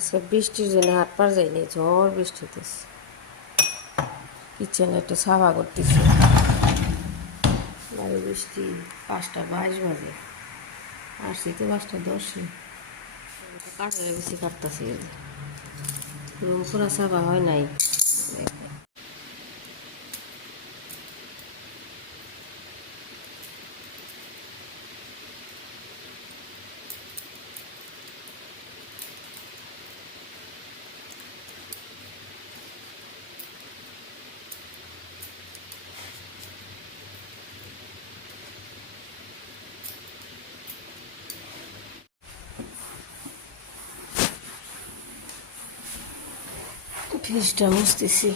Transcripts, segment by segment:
আজকে বৃষ্টির জন্য হাট পার যায়নি, ঝড় বৃষ্টি হতেছে। কিচেনে একটু সাফা করতেছি, বাড়ি বৃষ্টি। 5:22 বাজে, আসছি তো 5:10। কাঠের বেশি কাটতেছি, রুম পুরা সাফা হয় নাই। ফ্রিজটা মুছতেছি।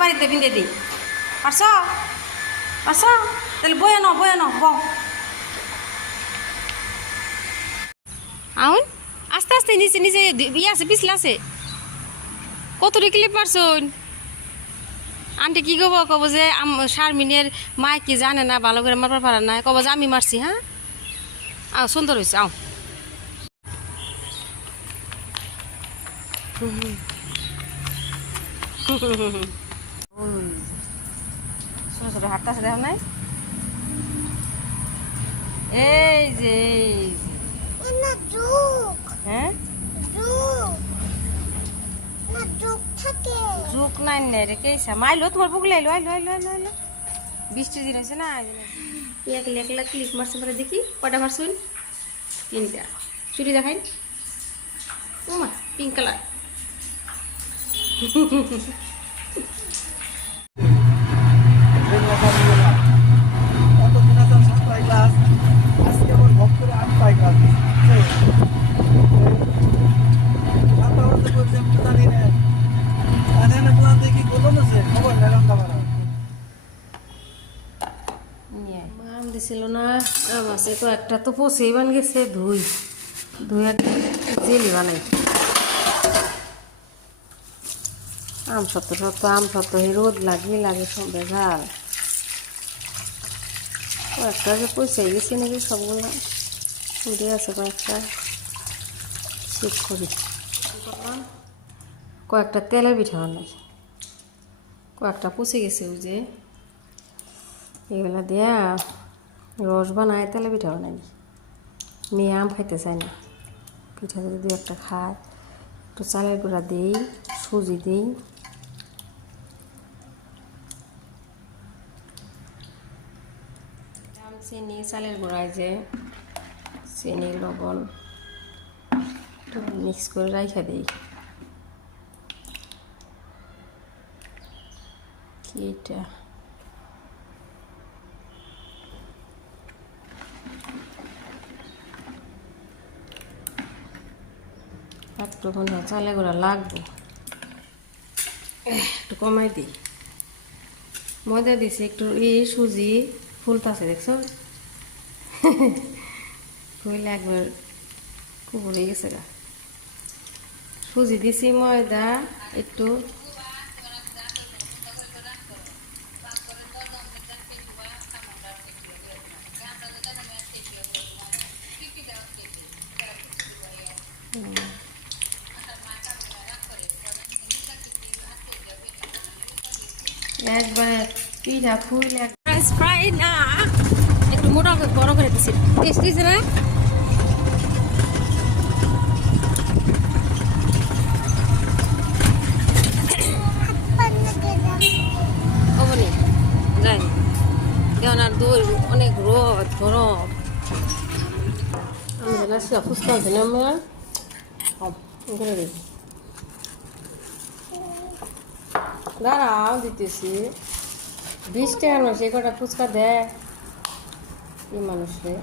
পানিতে ভিজে দিই, পারছ পারছ, তাহলে বয়ে ন আউন আস্তে আস্তে নিচে নিচে ইয়ে আছে, পিছলে আছে। কতটা ক্লিপ মারছুন? আন্টি কি কব যে শারমিনের মায় কি জানে না, ভালো করে মারবার পারার না, কব যে আমি মারছি। হ্যাঁ, আও সুন্দর হয়েছে, আও। ছোট ছোট হাতটা আছে, দেখো নাই? এই যে হ্যাঁ, ঝুঁক নাই রে কেসা মাইলো তোমার বুকলে আইলো আইলো আইলো আইলো আইলো। বৃষ্টির দিন হয়েছে না, একলা একলা ক্লিপ মারছে। পরে দেখি কটা মারছুন? 3টা। চুরি দেখাই, ওমা পিঙ্ক কালার। আম দিছিল না, আম আছে তো একটা, তো পচেই বান গেছে। ধুই একটা জেলি বানাই। আম সত্য আম সত্য রোদ লাগে সব ভেজাল। কয়েকটা যে পয়সা গেছে নাকি সবগুলো উঠে আছে কয়েকটা চেক করি কয়েকটা তেলের পিঠা বানাই কয়েকটা পুষে গেছে ওই যে এগুলা দিয়া রস বানায় তেলের পিঠা বানাই মেয়ে আম খাইতে চায় না পিঠা যদি একটা খায় একটু চালের গুঁড়া দিই সুজি দিই চিনি চালের গুঁড়ায় যে চিনি লবণ মিক্স করে রাখা দিই কি এটা একটু চালের গুঁড়া লাগবে একটু কমাই দিই ময়দা দিছি একটু সুজি ফুলতাছে দেখছো ফুল একবার কুকুরে গেছে গা সুজি দিছি ময়দা একটু একবারে পিঠা ফুল ফ্রাই না একটু মোটা বড় করে দিছি টেস্ট দিছে না অবনি যাই কেন আর দই অনেক রোদ গরম আমি জানাচ্ছি ফুচকা আছে না আমার করে দিই দাঁড়াও দিতেছি 20 টাকার মানুষ এই কটা ফুচকা দেয় কি মানুষ রে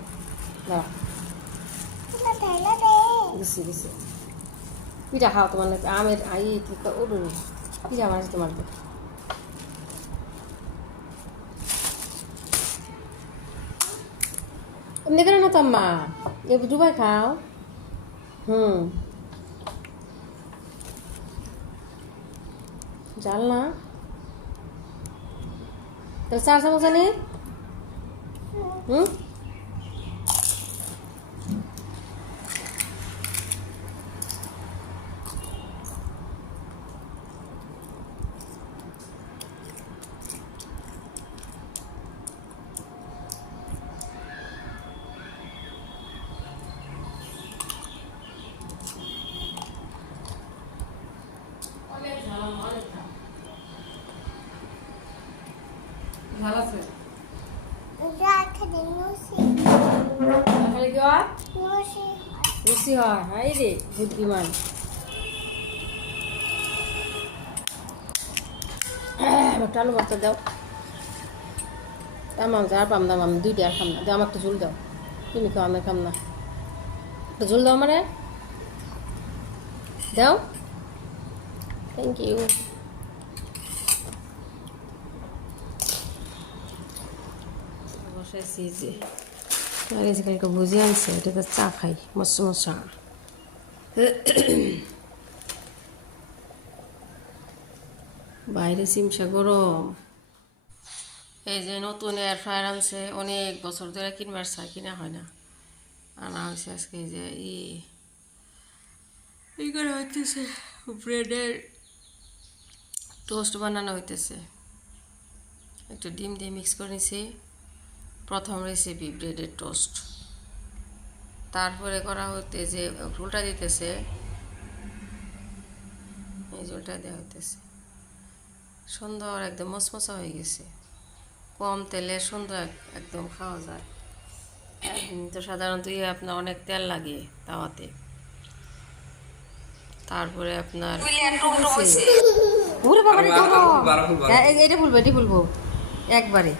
দিচ্ছি দিচ্ছি পিঠা খাও তোমার আমের আই কি উঠুন পিঠা বানাচ্ছি তোমার এমনি করে না তো আম্মা এ দুবাই খাও জাল না তাহলে 4 চামচ আনি ভালো আছে রুচি হয় হাই রে বুদ্ধিমান একটা আলু ভর্তা দাও আমার আর পাম দাম আমি 2টা আর খাম না দাও আমার একটা ঝোল দাও তুমি খাও আমি খাম না একটা ঝোল দাও আমারে দাও থ্যাংক ইউ বসাইছি যে আর এই যে কালকে ভুজি আনছে এটাতে চা খাই মশা মশা বাইরে সিমসা গরম এই যে নতুন এয়ার ফ্রায়ার আনছে অনেক বছর ধরে কিনবার চাই কিনা হয় না আনা হয়েছে আজকে এই যে এই করে হইতেছে ব্রেডের টোস্ট বানানো হইতেছে একটু ডিম দিয়ে মিক্স করে নিছি প্রথম রেসিপি ব্রেডের টোস্ট তারপরে করা হতে যে উল্টা দিতেছে এই যে উল্টা দেওয়া হইতেছে সুন্দর একদম মচমচা হয়ে গেছে কম তেলে সুন্দর একদম খাওয়া যায় তো সাধারণত আপনার অনেক তেল লাগে তাওয়াতে তারপরে আপনার এটা ফুলবো একবারে